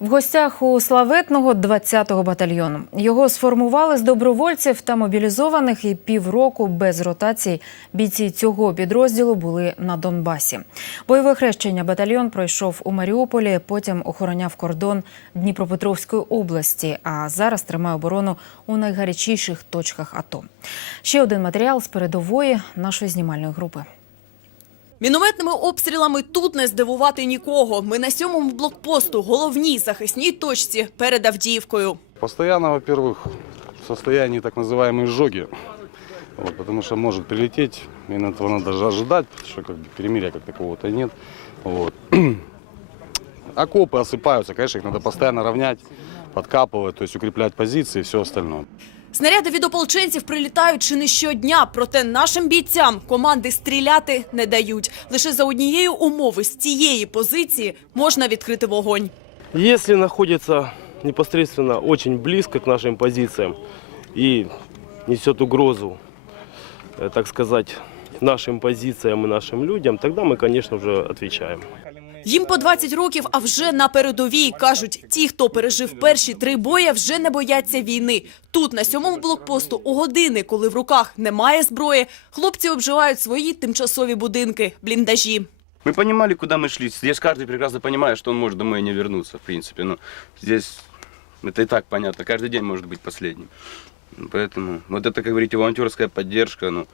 В гостях у славетного 20-го батальйону його сформували з добровольців та мобілізованих, і півроку без ротацій бійці цього підрозділу були на Донбасі. Бойове хрещення батальйон пройшов у Маріуполі, потім охороняв кордон Дніпропетровської області. А зараз тримає оборону у найгарячіших точках АТО. Ще один матеріал з передової нашої знімальної групи. Мінометними обстрілами тут не здивувати нікого. Ми на сьомому блокпосту, головній захисній точці перед Авдіївкою. Постоянно, во-первых, в состоянии так называемой жоги. Вот, потому что может прилететь, и на этого надо же ожидать, потому что как бы, перемирия как такового-то нет. Вот. Окопы осыпаются, конечно, их надо постоянно равнять, подкапывать, то есть укреплять позиции и все остальное. Снаряди від ополченців прилітають чи не щодня, проте нашим бійцям команди стріляти не дають. Лише за однієї умови з цієї позиції можна відкрити вогонь. Если находится непосредственно очень близко к нашим позициям и несет угрозу, э, так сказать, нашим позициям и нашим людям, тогда мы, конечно, уже отвечаем. Їм по 20 років, а вже на передовій кажуть, ті, хто пережив перші три бої, вже не бояться війни. Тут на сьомому блокпосту у години, коли в руках немає зброї, хлопці обживають свої тимчасові будинки, бліндажі. Мы понимали, куда мы шли. Здесь каждый прекрасно понимает, что он может домой и не вернуться, в принципе. Но здесь это и так понятно. Каждый день может быть последним. Ну, Поэтому вот это, как говорите, волонтерская поддержка, ну,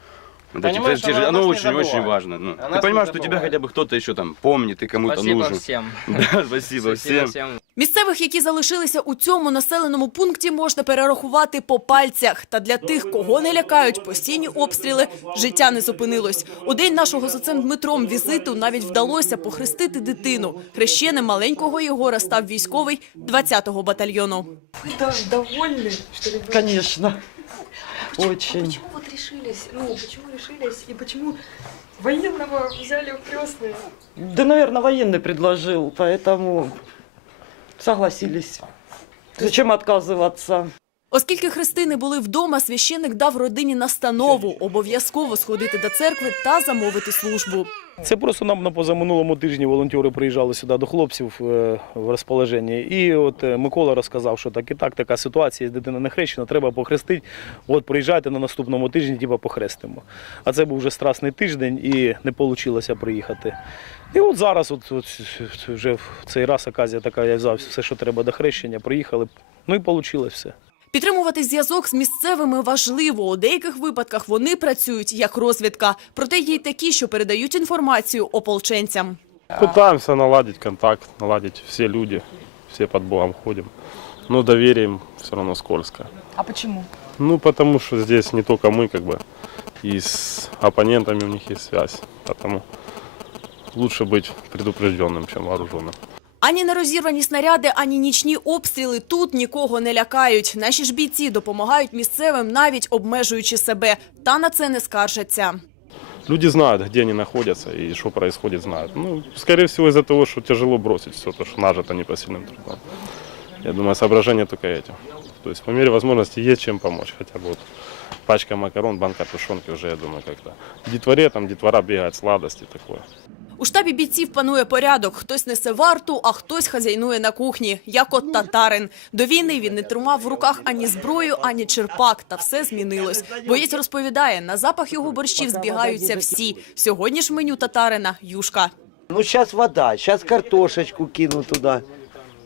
вот эти- Понимаешь, те же- она оно нас не очень-очень забывает. важно. Ну, Она ты нас понимаешь, не что тебя забывает. хотя бы кто-то еще там помнит и кому-то Спасибо нужен. всем. Да, спасибо всем. Місцевих, які залишилися у цьому населеному пункті, можна перерахувати по пальцях. Та для тих, кого не лякають постійні обстріли, життя не зупинилось. У день нашого з отцем Дмитром візиту навіть вдалося похрестити дитину. Хрещеним маленького Єгора став військовий 20-го батальйону. Вы даже довольны, что ребенок... Конечно. Почему, Очень. почему вот решились? Ну, почему решились и почему военного взяли в крестные? Да, наверное, военный предложил, поэтому согласились. Зачем отказываться? Оскільки хрестини були вдома, священик дав родині настанову обов'язково сходити до церкви та замовити службу. Це просто нам на позаминулому тижні волонтери приїжджали сюди до хлопців е, в розположенні. І от е, Микола розказав, що так і так, така ситуація, дитина не хрещена, треба похрестити. От приїжджайте на наступному тижні, типа похрестимо. А це був вже страсний тиждень і не вийшло приїхати. І от зараз, от, от вже в цей раз оказія така, я взяв все, що треба до хрещення, приїхали. Ну і вийшло все. Підтримувати зв'язок з місцевими важливо. У деяких випадках вони працюють як розвідка. Проте є й такі, що передають інформацію ополченцям. Пытаемся наладить контакт, наладить все люди, все под Богом ходим. Но доверием все равно скользко. А почему? Ну, потому что здесь не только мы, как бы, и с оппонентами у них есть связь. Поэтому лучше быть предупрежденным, чем вооруженным. Ані нерозірвані снаряди, ані нічні обстріли тут нікого не лякають. Наші ж бійці допомагають місцевим, навіть обмежуючи себе. Та на це не скаржаться. Люди знают, где они находятся и что происходит, знают. Ну, скорее всего, из-за того, что тяжело бросить все то, что нажито непосильным трудом. Я думаю, соображение только этим. То есть, по мере возможности, есть чем помочь. Хотя бы вот пачка макарон, банка тушенки уже, я думаю, как-то. Детворе, там детвора бегает, сладости такое. У штабі бійців панує порядок. Хтось несе варту, а хтось хазяйнує на кухні, як от татарин. До війни він не тримав в руках ані зброю, ані черпак. Та все змінилось. Боєць розповідає, на запах його борщів збігаються всі. Сьогодні ж меню татарина – юшка. Ну, сейчас вода, сейчас картошечку кину туда,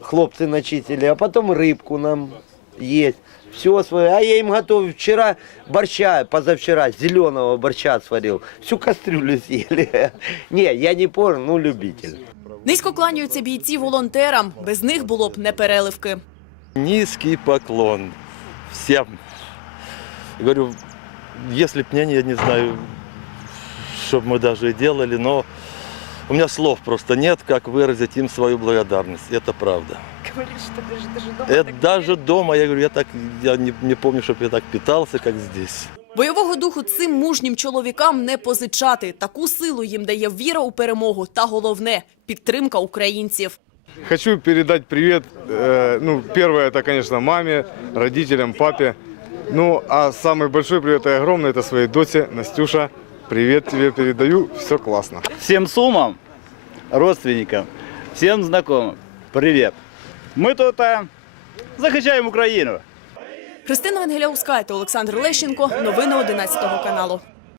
хлопцы начистили, а потом рыбку нам есть. Все свое. А я им готовлю. Вчера борща, позавчера, зеленого борща сварил. Всю кастрюлю съели. Не, я не повар, ну, любитель. Низько кланяються бійці волонтерам. Без них було б не переливки. Низкий поклон всем. Говорю, если б мне, я не знаю, что б мы даже и делали, но у меня слов просто нет, как выразить им свою благодарность. Это правда. Говоришь, что даже, даже дома Это так даже говорят. дома, я говорю, я так, я не, не помню, чтобы я так питался, как здесь. Бойового духу цим мужнім чоловікам не позичати. Таку силу їм дає віра у перемогу та головне – підтримка українців. Хочу передать привет. э, ну, первое, это, конечно, маме, родителям, папе. Ну, а самый большой привет и огромный это своей доте, Настюша. Привет тебе передаю, все классно. Всем сумам, родственникам, всем знакомым. Привет. Ми тут е, захищаємо Україну. Христина Венгеляускайте, Олександр Лещенко. Новини 11 каналу.